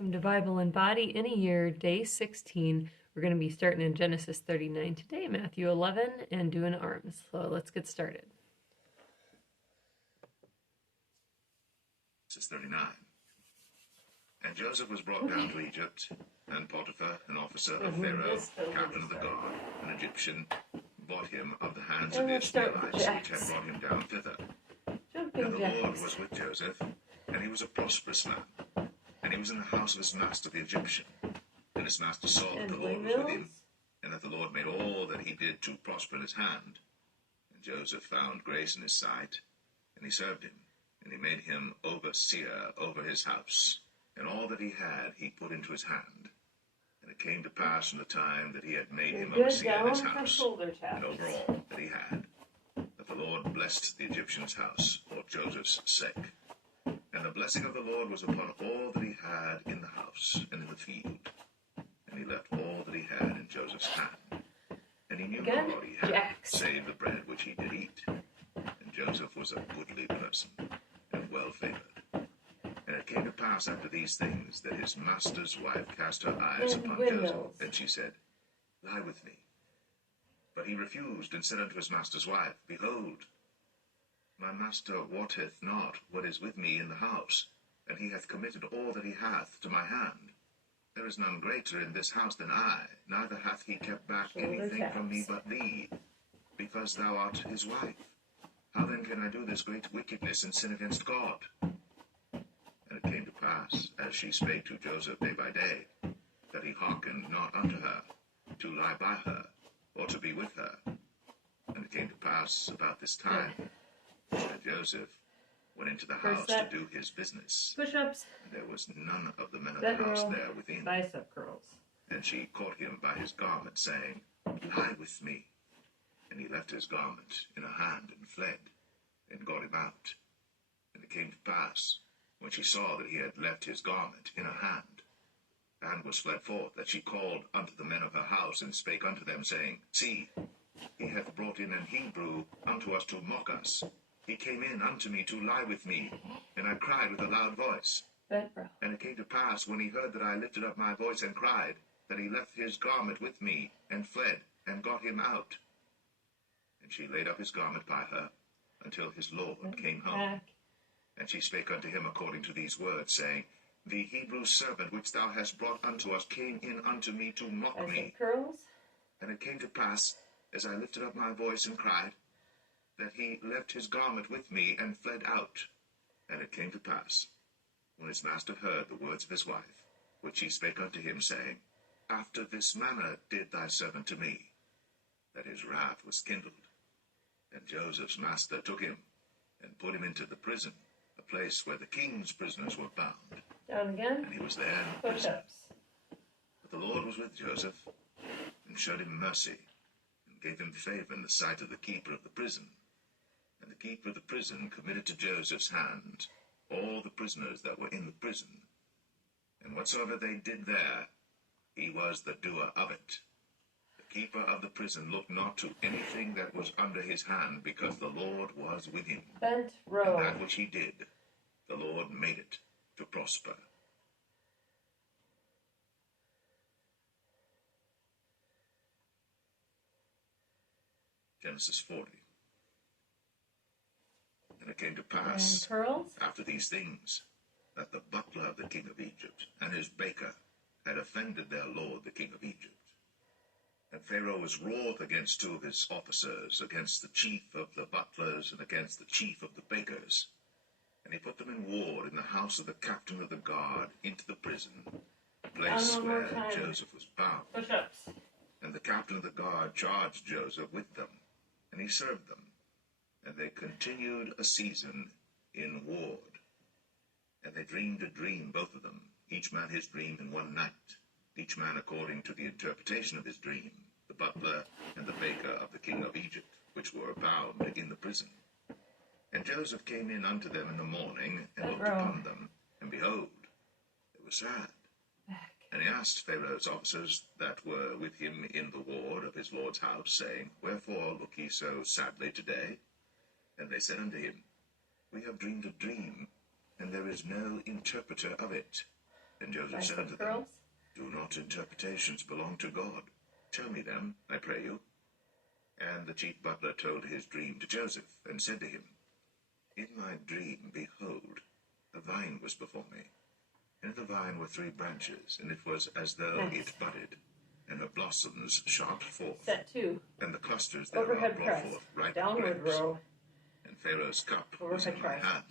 Welcome to Bible and Body in a Year, Day 16. We're going to be starting in Genesis 39 today, Matthew 11, and doing arms. So let's get started. Genesis 39. And Joseph was brought down to Egypt, and Potiphar, an officer of Pharaoh, captain of the guard, an Egyptian, bought him of the hands of the Ishmaelites, which had brought him down thither. And the Lord was with Joseph, and he was a prosperous man. And he was in the house of his master the Egyptian. And his master saw that the Lord was with him, and that the Lord made all that he did to prosper in his hand. And Joseph found grace in his sight, and he served him. And he made him overseer over his house. And all that he had he put into his hand. And it came to pass in the time that he had made him overseer in his house, and over all that he had, that the Lord blessed the Egyptian's house for Joseph's sake. And the blessing of the Lord was upon all that he had in the house and in the field. And he left all that he had in Joseph's hand. And he knew not what he had, save the bread which he did eat. And Joseph was a goodly person, and well favored. And it came to pass after these things, that his master's wife cast her eyes upon Joseph, and she said, Lie with me. But he refused, and said unto his master's wife, Behold, my master wotteth not what is with me in the house, and he hath committed all that he hath to my hand. There is none greater in this house than I, neither hath he kept back anything from me but thee, because thou art his wife. How then can I do this great wickedness and sin against God? And it came to pass, as she spake to Joseph day by day, that he hearkened not unto her, to lie by her, or to be with her. And it came to pass about this time, that Joseph went into the house to do his business. Push-ups. And there was none of the men of the house there within. Bicep curls. And she caught him by his garment, saying, Lie with me. And he left his garment in her hand, and fled, and got him out. And it came to pass, when she saw that he had left his garment in her hand, and was fled forth, that she called unto the men of her house, and spake unto them, saying, See, he hath brought in an Hebrew unto us to mock us. He came in unto me to lie with me, and I cried with a loud voice. And it came to pass, when he heard that I lifted up my voice and cried, that he left his garment with me, and fled, and got him out. And she laid up his garment by her, until his Lord came home. And she spake unto him according to these words, saying, The Hebrew servant which thou hast brought unto us came in unto me to mock me. And it came to pass, as I lifted up my voice and cried, that he left his garment with me, and fled out. And it came to pass, when his master heard the words of his wife, which she spake unto him, saying, After this manner did thy servant to me, that his wrath was kindled. And Joseph's master took him, and put him into the prison, a place where the king's prisoners were bound. Down again. And he was there in prison. But the Lord was with Joseph, and showed him mercy, and gave him favor in the sight of the keeper of the prison. And the keeper of the prison committed to Joseph's hand all the prisoners that were in the prison. And whatsoever they did there, he was the doer of it. The keeper of the prison looked not to anything that was under his hand, because the Lord was with him. Bent row. And that which he did, the Lord made it to prosper. Genesis 40. And it came to pass, after these things, that the butler of the king of Egypt and his baker had offended their lord the king of Egypt. And Pharaoh was wroth against two of his officers, against the chief of the butlers, and against the chief of the bakers. And he put them in ward in the house of the captain of the guard, into the prison, the place where Joseph was bound. Push-ups. And the captain of the guard charged Joseph with them, and he served them. And they continued a season in ward. And they dreamed a dream, both of them, each man his dream in one night, each man according to the interpretation of his dream, the butler and the baker of the king of Egypt, which were bound in the prison. And Joseph came in unto them in the morning, and looked upon them, and behold, they were sad. And he asked Pharaoh's officers that were with him in the ward of his lord's house, saying, Wherefore look ye so sadly today? And they said unto him, We have dreamed a dream, and there is no interpreter of it. And Joseph Nice said unto them, curls. Do not interpretations belong to God? Tell me them, I pray you. And the chief butler told his dream to Joseph, and said to him, In my dream, behold, a vine was before me. And in the vine were 3 branches, and it was as though Nice. it budded, and her blossoms shot forth. Set 2. And the clusters Overhead thereof brought press. forth ripe Downward grapes. row. And Pharaoh's cup was Overhead in my triceps. hand.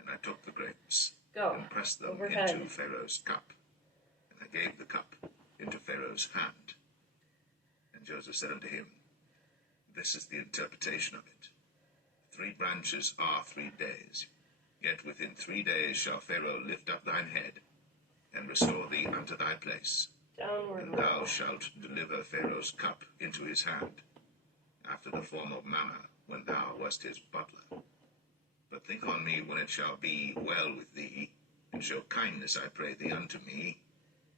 And I took the grapes, Go. and pressed them Overhead. into Pharaoh's cup. And I gave the cup into Pharaoh's hand. And Joseph said unto him, This is the interpretation of it. 3 branches are 3 days. Yet within 3 days shall Pharaoh lift up thine head, and restore thee unto thy place. Downward And thou row. shalt deliver Pharaoh's cup into his hand, after the former manner when thou wast his butler. But think on me when it shall be well with thee, and show kindness, I pray thee, unto me,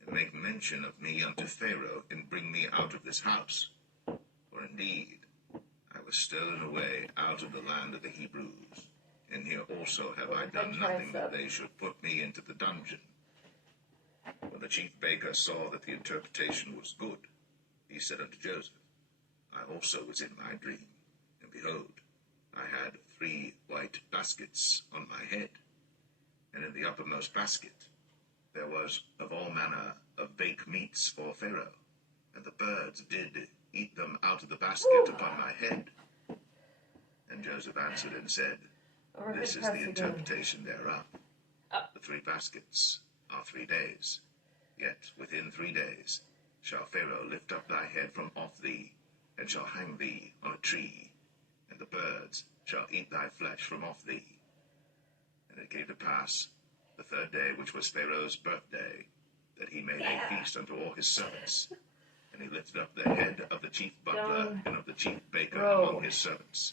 and make mention of me unto Pharaoh, and bring me out of this house. For indeed I was stolen away out of the land of the Hebrews, and here also have I done nothing that they should put me into the dungeon. When the chief baker saw that the interpretation was good, he said unto Joseph, I also was in my dream, and behold, I had 3 white baskets on my head, and in the uppermost basket there was of all manner of baked meats for Pharaoh, and the birds did eat them out of the basket upon my head. And Joseph answered and said, Overhead This is press the again. interpretation thereof. Up. The 3 baskets are 3 days. Yet within 3 days shall Pharaoh lift up thy head from off thee, and shall hang thee on a tree, and the birds shall eat thy flesh from off thee. And it came to pass, the 3rd day, which was Pharaoh's birthday, that he made a feast unto all his servants. And he lifted up the head of the chief butler Down. and of the chief baker Row. among his servants.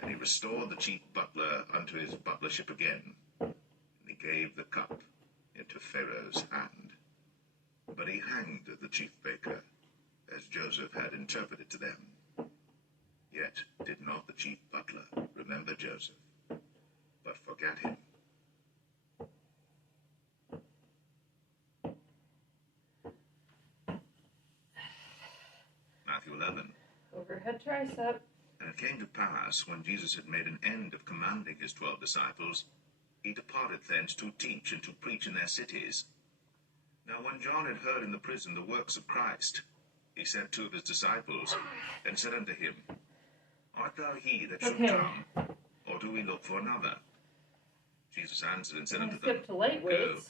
And he restored the chief butler unto his butlership again, and he gave the cup into Pharaoh's hand. But he hanged the chief baker, as Joseph had interpreted to them. Yet did not the chief butler remember Joseph, but forgat him. Matthew 11. Overhead tricep. And it came to pass, when Jesus had made an end of commanding his 12 disciples, he departed thence to teach and to preach in their cities. Now when John had heard in the prison the works of Christ, he sent 2 of his disciples, and said unto him, Art thou he that should Okay. come, or do we look for another? Jesus answered and said I unto them, skip to light Go, weights.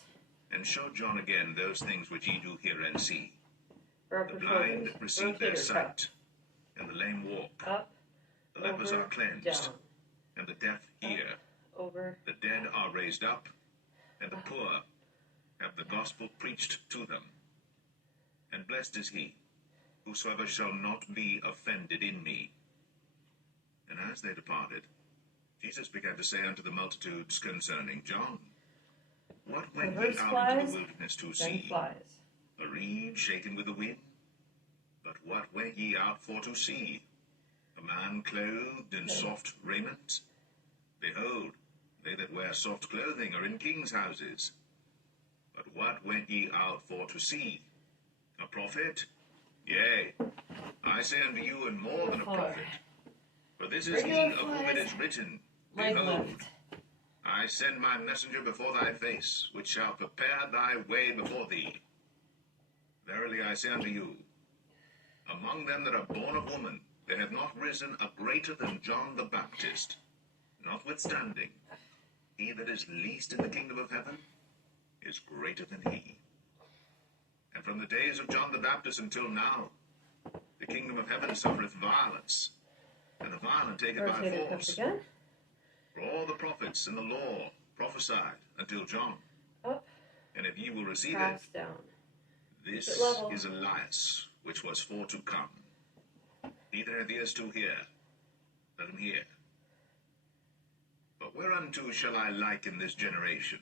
and show John again those things which ye do hear and see. For upper The blind shoulders. receive their Rotator cuff. sight, and the lame walk. Up. The lepers Over. are cleansed, Down. and the deaf hear. Over. The dead are raised up, and the poor have the gospel preached to them. And blessed is he, whosoever shall not be offended in me. And as they departed, Jesus began to say unto the multitudes concerning John, What went ye Reverse out flies, into the wilderness to Then see? flies. A reed shaken with the wind? But what went ye out for to see? A man clothed in soft raiment? Behold, they that wear soft clothing are in kings' houses. But what went ye out for to see? A prophet? Yea, I say unto you, and more than a prophet. For this is he Regular of whom it flies. is written, Leg Behold, lift. I send my messenger before thy face, which shall prepare thy way before thee. Verily I say unto you, among them that are born of woman, there hath not risen a greater than John the Baptist. Notwithstanding, he that is least in the kingdom of heaven is greater than he. And from the days of John the Baptist until now, the kingdom of heaven suffereth violence, and the violent take it by Rotator cuff force. again. For all the prophets and the law prophesied until John. Up. And if ye will receive Press it, down. this Keep it level. is Elias, which was for to come. He that hath ears to hear, let him hear. But whereunto shall I liken this generation?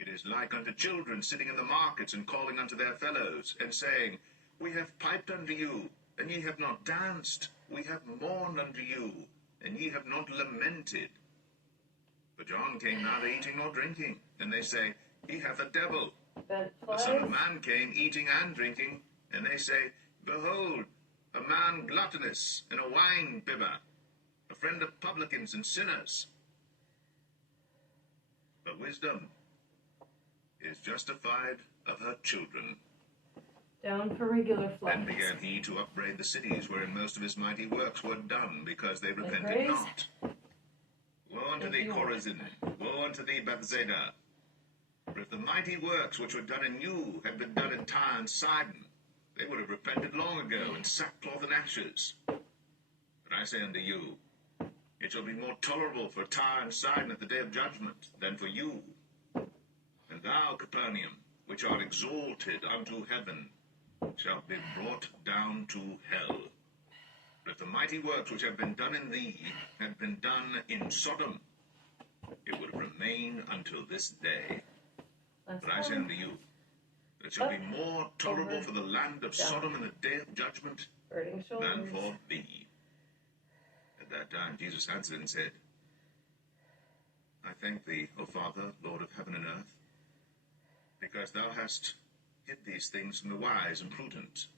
It is like unto children sitting in the markets and calling unto their fellows, and saying, We have piped unto you, and ye have not danced. We have mourned unto you, and ye have not lamented. For John came neither eating nor drinking, and they say, he hath a devil. Bent The Son of flies. Man came eating and drinking, and they say, Behold, a man gluttonous and a wine bibber, a friend of publicans and sinners. But wisdom is justified of her children. Down for regular flies. Then began he to upbraid the cities wherein most of his mighty works were done, because they repented praise. not. Woe unto thee, Chorazin! Woe unto thee, Bethsaida! For if the mighty works which were done in you had been done in Tyre and Sidon, they would have repented long ago in sackcloth and ashes. But I say unto you, it shall be more tolerable for Tyre and Sidon at the day of judgment than for you. And thou, Capernaum, which art exalted unto heaven, shalt be brought down to hell. For if the mighty works which have been done in thee had been done in Sodom, it would have remained until this day. But I say unto you, that it shall be more tolerable for the land of Sodom in the day of judgment than for thee. At that time Jesus answered and said, I thank thee, O Father, Lord of heaven and earth, because thou hast hid these things from the wise and prudent,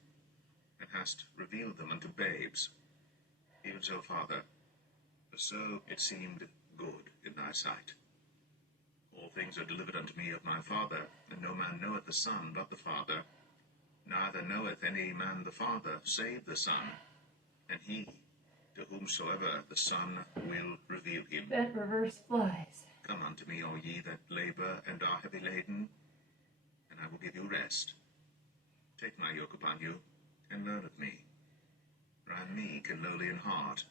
and hast revealed them unto babes. Even so, Father, for so it seemed good in thy sight. All things are delivered unto me of my Father, and no man knoweth the Son but the Father, neither knoweth any man the Father save the Son, and he to whomsoever the Son will reveal him. Bent reverse flies. Come unto me, all ye that labor and are heavy laden, and I will give you rest. Take my yoke upon you, and learn of me, for I am meek and lowly in heart,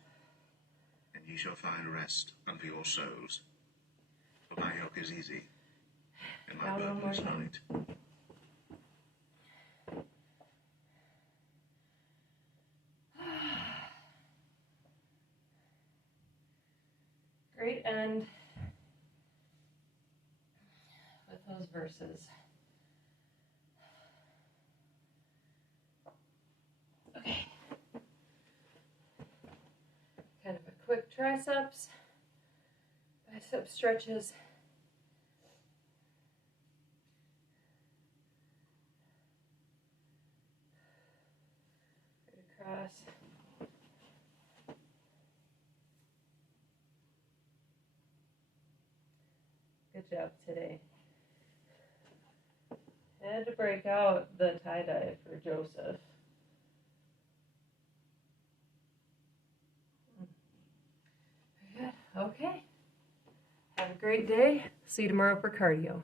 and ye shall find rest unto your souls. For my yoke is easy, and my burden is light. Great end with those verses. Okay. Kind of a quick triceps, bicep stretches. Right across. Good job today. Had to break out the tie-dye for Joseph. Okay. Have a great day. See you tomorrow for cardio.